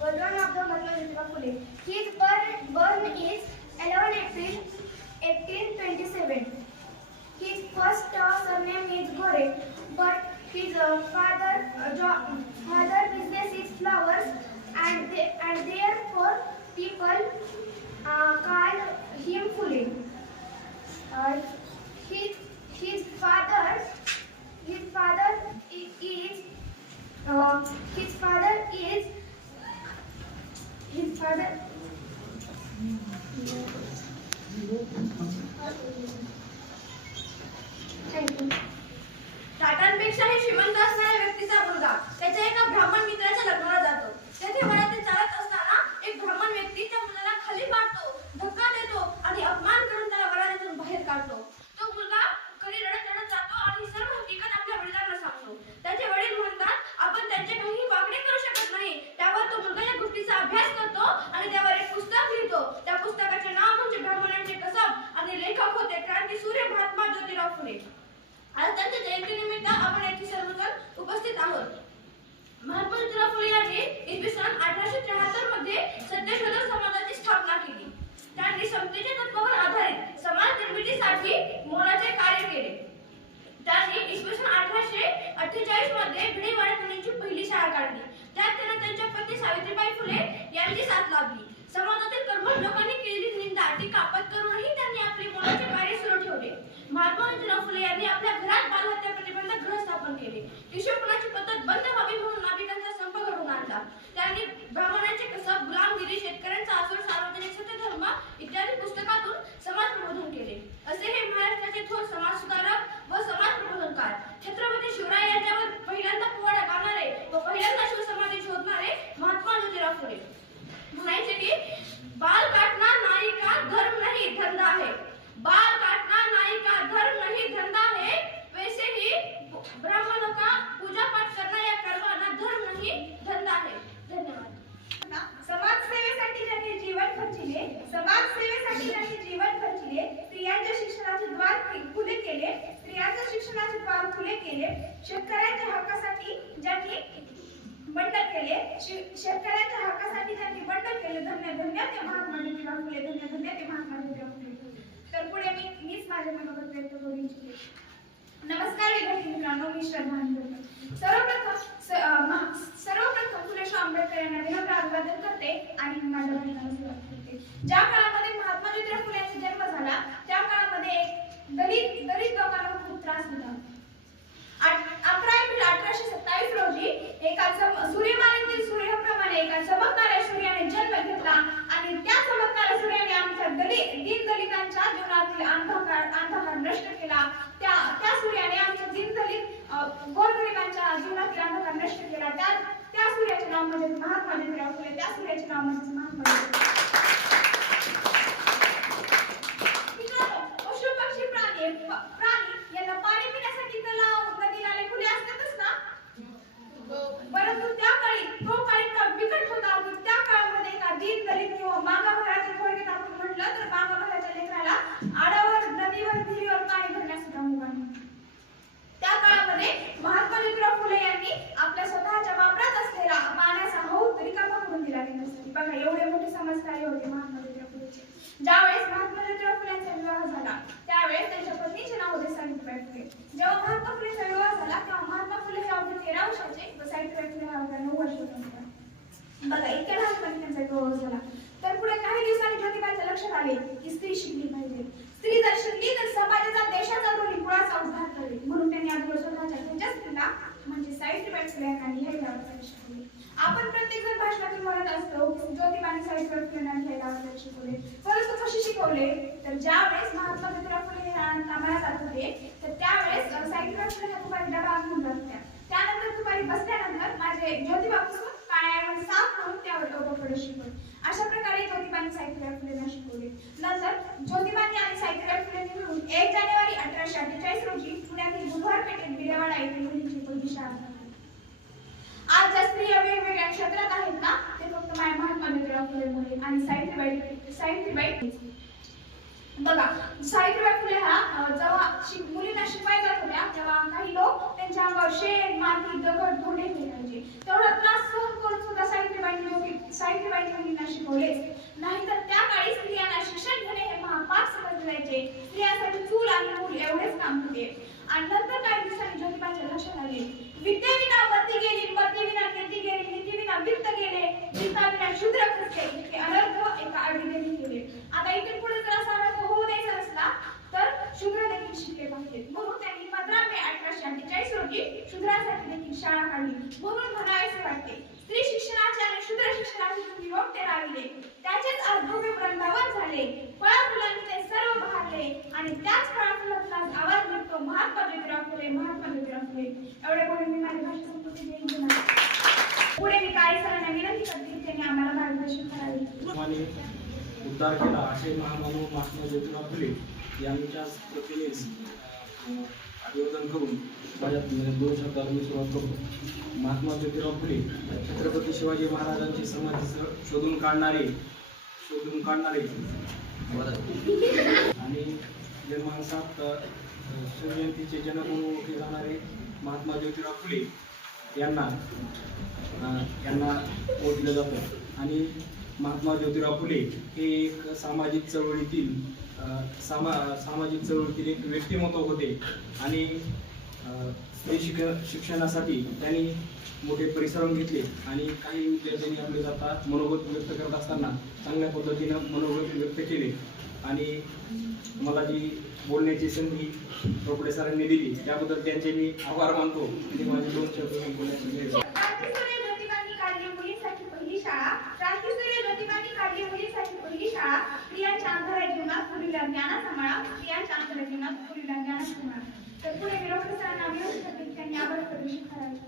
was one of the Mahatma Jyotirao Phule. His born is 11 April 1827. His first surname is Gore, but his father business is flowers, and therefore people call him Phule. Uh, his his father his father is his father is his father Thank you. टाटांपेक्षाही श्रीमंत असणाऱ्या व्यक्तीचा मुलगा त्याच्या एका ब्राह्मण मित्राच्या लग्नाला जातो. तेथे वळात चालत असताना एक ब्राह्मण व्यक्ती त्या मुलाला खाली पाडतो, धक्का देतो आणि अपमान करून त्याला वळातून बाहेर काढतो. तो मुलगा घरी रडत रडत जातो आणि सर्व हकीकत आपल्या वडिलांना सांगतो. त्याचे वडील म्हणतात, आपण त्यांचे काही वागणे करू शकत नाही. त्यावर तो मुलगा या गोष्टीचा अभ्यास करतो आणि त्यावर एक पुस्तक लिहितो. त्या पुस्तकाचे नाव म्हणजे ब्राह्मणांचे कसब आणि लेखक होते क्रांतीसूर्य महात्मा ज्योतिराव फुले. आज त्यांच्या जयंतीनिमित्त आपण येथे सर्वजण उपस्थित आहोत. महात्मा ज्योतिराव फुले यांनी इसवी सन 1873 मध्ये सत्यशोधक समाजाची स्थापना केली. त्यांनी समतेच्या तत्त्वावर आधारित समाज निर्मितीसाठी मोलाचे कार्य केले. त्यांनी इसवी सन 1848 मध्ये भिडेवाड्यात मुलींची पहिली शाळा काढली. त्यात त्यांना त्यांच्या पत्नी सावित्रीबाई फुले यांची साथ लाभली. समाजातील कर्मठ लोकांनी केलेली निंदा टीका पत्करूनही त्यांनी आपले मोलाचे कार्य सुरू ठेवले. महात्मा ज्योतिराव फुले यांनी आपल्या घरात बालहत्या प्रतिबंधक गृह स्थापन केले. शिक्षणाची पद्धत बंद व्हावी म्हणून नाभिकांचा संप घडवून आणला. त्यांनी ब्राह्मणांचे कसब, गुलामगिरी, शेतकऱ्यांचा आसूड, सार्वजनिक सत्यधर्म इत्यादी पुस्तकातून समाज प्रबोधन केले. असे हे महाराष्ट्राचे थोर समाज सुधारक व समाज प्रबोधनकार छत्रपती शिवराय यांच्यावर पहिल्यांदा पोवाडा गाणारे व पहिल्यांदा शिवसमाधी शोधणारे महात्मा ज्योतिराव फुले म्हणायचे की बाल काटना नाई का धर्म नहीं धंधा है. बाल काटना नाई का धर्म नहीं धंधा है. वैसे ही ब्राह्मणों का पूजा पाठ करना या करवाना धर्म नहीं धंधा है. धन्यवाद. समाजसेवेसाठी ज्यांनी जीवन खर्चिले स्त्रियांच्या शिक्षणाचे द्वार खुले केले. शेतकऱ्यांच्या हक्कासाठी ज्यांनी बंडल केले. धन्य ते महात्मा ज्योतिराव फुले. धन्य ते महात्मा ज्योतिराव फुले. तर पुढे मीच माझ्या मनोगत व्यक्त करू इच्छिते. नमस्कार विद्यार्थी मित्रांनो, मी श्रद्धा अंबेडकर. सर्वप्रथम फुले शाहू आंबेडकर यांना विनम्र अभिवादन करते आणि माझ्या भाषणाला सुरुवात करते. ज्या काळामध्ये महात्मा ज्योतिराव फुले यांचा जन्म झाला त्या काळामध्ये दलित लोकांना खूप त्रास होता. 11 एप्रिल 1827 रोजी एका सूर्यमालेतील सूर्याप्रमाणे एका चमकणाऱ्या सूर्याने जन्म घेतला आणि त्या चमकणाऱ्या सूर्याने आमच्या दलितांच्या जीवनातील अंधकार नष्ट केला. त्या सूर्याने आमच्या दलित गोरगरिबांच्या जीवनातील अंधकार नष्ट केला. त्या सूर्याचे नाव म्हणजे महात्मा ज्योतिराव फुले. त्या सूर्याचे नाव म्हणजे महात्मा ज्योतिराव. पशु पक्षी प्राणी यांना पाणी पिण्यासाठी तलाव, नदी, नाले खुले असतातच ना. परंतु त्या काळी तो काळ इतका बिकट होता की त्या काळामध्ये एका दलित किंवा मागाभराच्या थोडक्यात आपण म्हटलं तर मागाभराच्या लेकराला आडावर, नदीवर, विहिरीवर पाणी भरण्यास सुद्धा मुभा नव्हती. त्या काळामध्ये महात्मा ज्योतिराव फुले यांनी आपल्या स्वतःच्या वापरात असलेला पाण्याचा हौद रिकामा करून दिला गेल्यासाठी. बघा, एवढे मोठे समाजकार्य होते महात्मा ज्योतिराव फुलेचे. ज्यावेळेस महात्मा ज्योतिराव फुलेंचा विवाह झाला त्यावेळेस त्यांच्या पत्नीचे नाव होते सावित्रीबाई फुले. जेव्हा महात्मा फुलेंचा विवाह झाला तेव्हा महात्मा फुले हे अवघे 13 वर्षाचे व सावित्रीबाई फुले हे अवघ्या 9 वर्षाचे होते. बघा, इतक्या लहानपणी त्यांचा विवाह झाला. तर पुढे काही दिवसांनी ज्योतिबांच्या लक्षात आले की स्त्री शिकली पाहिजे. स्त्री जर शिकली तर समाजाचा, देशाचा, दोन्ही कुळाचा उद्धार करेल. म्हणून त्यांनी आधी स्वतःच्या त्यांच्या स्त्रीला म्हणजे सावित्रीबाई फुले यांना लिहायला शिकवले. आपण प्रत्येक जण भाषणातून म्हणत असतो की ज्योतिबांनी सावित्रीबाई फुलेंना लिहायला शिकवले. परंतु कशी शिकवले तर ज्यावेळेस महात्मा ज्योतिराव फुले कामाला जात होते तर त्यावेळेस सावित्रीबाई फुले ह्या दुपारी डबा घेऊन जात होत्या. त्यानंतर दुपारी बसल्यानंतर माझे ज्योतिबापासून पायावर साफ करून त्यावर डोकं शिकवले. अशा प्रकारे ज्योतिबांनी सावित्रीबाई फुलेंना शिकवले. नंतर ज्योतिबांनी आणि सावित्रीबाई फुलेंनी मिळून 1 जानेवारी 1848 रोजी पुण्यातील बुधवार पेठेत भिडेवाडा येथे मुलींची पहिली शाळा झाली. आज ज्या स्त्रिया वेगवेगळ्या क्षेत्रात आहेत ना ते फक्त महात्मा ज्योतिराव फुलेंमुळे आणि सावित्रीबाई बघा, सावित्रीबाई फुले ह्या जेव्हा मुलींना शिकवायला जात होत्या तेव्हा काही लोक त्यांच्या अंगावर शेण, माती, दगड, धुळे फेकायचे. तेवढा त्रास सहन करून सुद्धा सावित्रीबाईंनी मुलींना शिकवले. नाहीतर त्या काळी स्त्रियांना शिक्षण घेणे हे महापाप समजले जायचे. स्त्रियांसाठी चूल आणि मूल एवढेच काम होते. आणि नंतर काही दिवसांनी ज्योतिबाच्या लक्षात आले, विद्येविना मती गेली, मतीविना नीती गेली, नीतीविना वित्त गेले, वित्ताविना शूद्र खचले, इतके अनर्थ एका आडवीने केले. आता इथून पुढे जर असा अनर्थ होऊ द्यायचा नसला तर शूद्र देखील शिकले पाहिजेत. म्हणून त्यांनी 15 मे 1848 रोजी शूद्रांसाठी देखील शाळा काढली. म्हणून म्हणायचे वाटते, स्त्री शिक्षणाचे आणि शूद्र शिक्षणाचे तुम्ही रोपटे लावले, त्याचेच आज भव्य वृंदावन झाले. फळाफुलांनी ते सर्व बहरले आणि त्याच फळाफुलातला आवाज निघतो, महात्मा ज्योतिराव फुले, महात्मा ज्योतिराव फुले. एवढे बोलून मी माझी भाषण संपवते. पुढे मी काही सरांना विनंती करते की त्यांनी आम्हाला मार्गदर्शन करावे. उद्धार केला असे महामानव महात्मा ज्योतिराव फुले यांच्या प्रतिमेस अभिवादन करून माझ्या 2 शब्दात मी सुरुवात करतो. महात्मा ज्योतिराव फुले छत्रपती शिवाजी महाराजांची समाधी शोधून काढणारे आणि जनमानसात शिवजयंतीचे जनक म्हणून ओळखले जाणारे महात्मा ज्योतिराव फुले यांना ओळखलं जातं. आणि महात्मा ज्योतिराव फुले हे एक सामाजिक चळवळीतील एक व्यक्तिमत्व होते. आणि स्त्री शिक्षणासाठी त्यांनी मोठे परिश्रम घेतले आणि काही विद्यार्थ्यांनी आपले जाता मनोगत व्यक्त करत असताना चांगल्या पद्धतीनं मनोगत व्यक्त केले. आणि मला जी बोलण्याची संधी रोकडे सरांनी दिली त्याबद्दल त्यांचे मी आभार मानतो. आणि माझे 2 शब्द बोलण्याची स्त्रियांच्या अंधाऱ्या जीवनात पुरीला ज्ञानाचा मळा, स्त्रियांच्या अंधाऱ्या जीवनात पुरीला ज्ञानाचा मळा. तर पुढे मी रोकडे सरांना विनंती करते की त्यांनी आभार प्रदर्शन करावे.